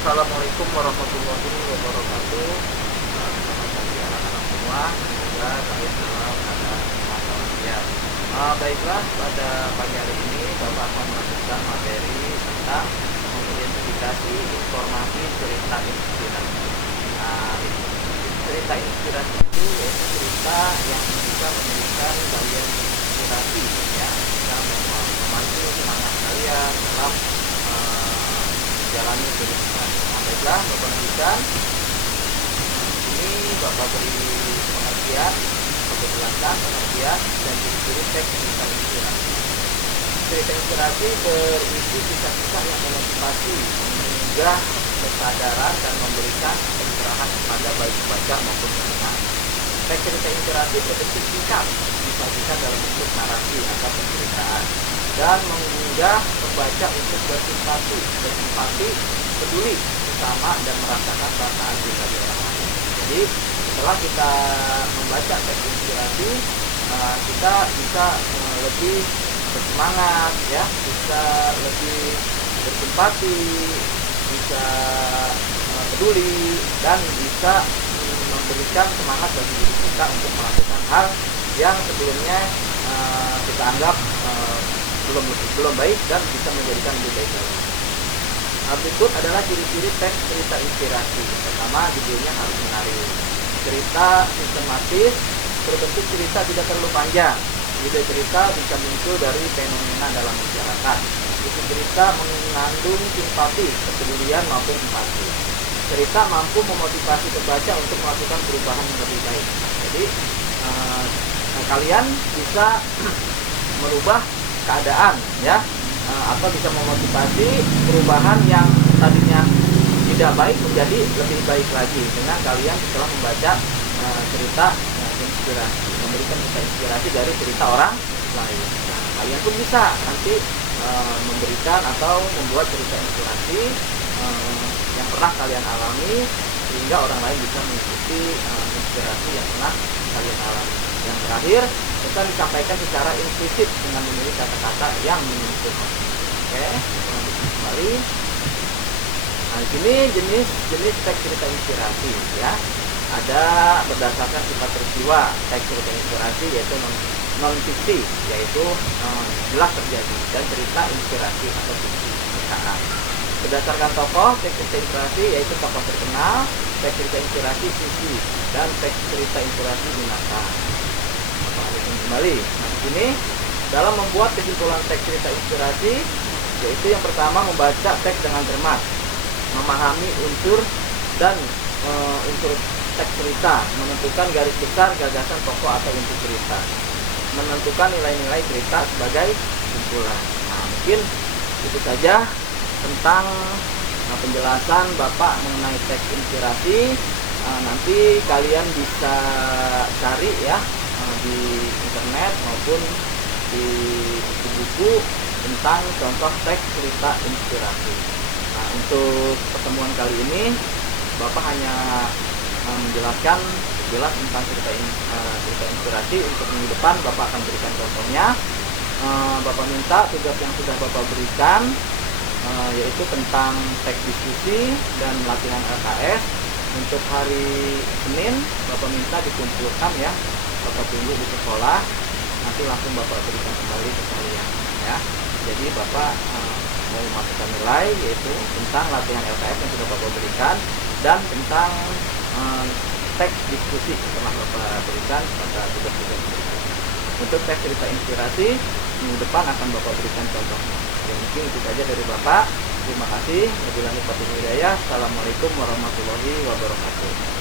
Assalamualaikum warahmatullahi wabarakatuh. Selamat pagi anak-anak semua. Semoga kalian dalam keadaan sehat walafiat. Baiklah, pada pagi hari ini Bapak akan melanjutkan materi tentang mengidentifikasi informasi cerita inspirasi. Nah, cerita inspirasi itu yaitu cerita yang bisa memberikan kalian inspirasi, ya, bisa memacu semangat kalian dalam menjalani kehidupan. Nah, baiklah, Bapak lanjutkan. Ini Bapak beri pengertian, penjelasan, pengertian, dan ciri-ciri teks cerita inspirasi. Cerita inspirasi berisi kisah-kisah yang memotivasi, menggugah kesadaran, dan memberikan pencerahan kepada baik pembaca maupun pendengar. Teks cerita inspirasi berbentuk singkat, disajikan dalam bentuk narasi atau penceritaan, dan menggugah pembaca untuk bersimpati, peduli bersama, dan merasakan perasaan pribadi orang lain. Jadi setelah kita membaca teks inspirasi, kita bisa lebih bersemangat, ya, bisa lebih bersimpati, bisa peduli, dan bisa memberikan semangat bagi diri kita untuk melakukan hal yang sebelumnya kita anggap belum baik dan bisa menjadikan lebih baik lagi. Berikut adalah ciri-ciri teks cerita inspirasi. Pertama, judulnya harus menarik. Cerita sistematis, berbentuk cerita tidak terlalu panjang. Ide cerita bisa muncul dari fenomena dalam masyarakat. Isi cerita mengandung simpati, kepedulian maupun empati. Cerita mampu memotivasi pembaca untuk melakukan perubahan yang lebih baik. Jadi kalian bisa merubah keadaan, ya, atau bisa memotivasi perubahan yang tadinya tidak baik menjadi lebih baik lagi dengan kalian setelah membaca cerita inspirasi, memberikan inspirasi dari cerita orang lain. Nah, kalian pun bisa nanti memberikan atau membuat cerita inspirasi yang pernah kalian alami sehingga orang lain bisa mengikuti inspirasi yang pernah kalian alami. Yang terakhir, bisa disampaikan secara implisit dengan memilih kata-kata yang menyentuh. Oke, kita lanjutkan kembali. Nah, di sini jenis teks cerita inspirasi, ya. Ada berdasarkan sifat peristiwa teks cerita inspirasi, yaitu non fiksi, yaitu jelas terjadi, dan cerita inspirasi atau fiksi permukaan. Berdasarkan tokoh, teks cerita inspirasi yaitu tokoh terkenal, teks cerita inspirasi sisi, dan teks cerita inspirasi binatang. Kembali. Nah, ini dalam membuat kesimpulan teks cerita inspirasi, yaitu yang pertama, membaca teks dengan cermat, memahami unsur dan unsur teks cerita, menentukan garis besar gagasan tokoh atau inti cerita, menentukan nilai-nilai cerita sebagai kesimpulan. Nah, mungkin itu saja tentang penjelasan Bapak mengenai teks inspirasi. Nanti kalian bisa cari, ya, di internet maupun di buku tentang contoh teks cerita inspirasi. Nah, untuk pertemuan kali ini Bapak hanya menjelaskan jelas tentang cerita inspirasi. Untuk minggu depan Bapak akan berikan contohnya. Bapak minta tugas yang sudah Bapak berikan, yaitu tentang teks diskusi dan latihan LKS. Untuk hari Senin Bapak minta dikumpulkan, ya. Bapak tunggu di sekolah, nanti langsung Bapak berikan kembali ke kalian, ya. Jadi Bapak mau memasukkan nilai, yaitu tentang latihan LKS yang sudah Bapak berikan, dan tentang teks diskusi setelah Bapak berikan pada tugas-tugas berikutnya. Untuk teks cerita inspirasi minggu depan akan Bapak berikan contohnya. Ya, mungkin itu saja dari Bapak. Terima kasih. Wabillahi taufiq wal hidayah. Assalamualaikum warahmatullahi wabarakatuh.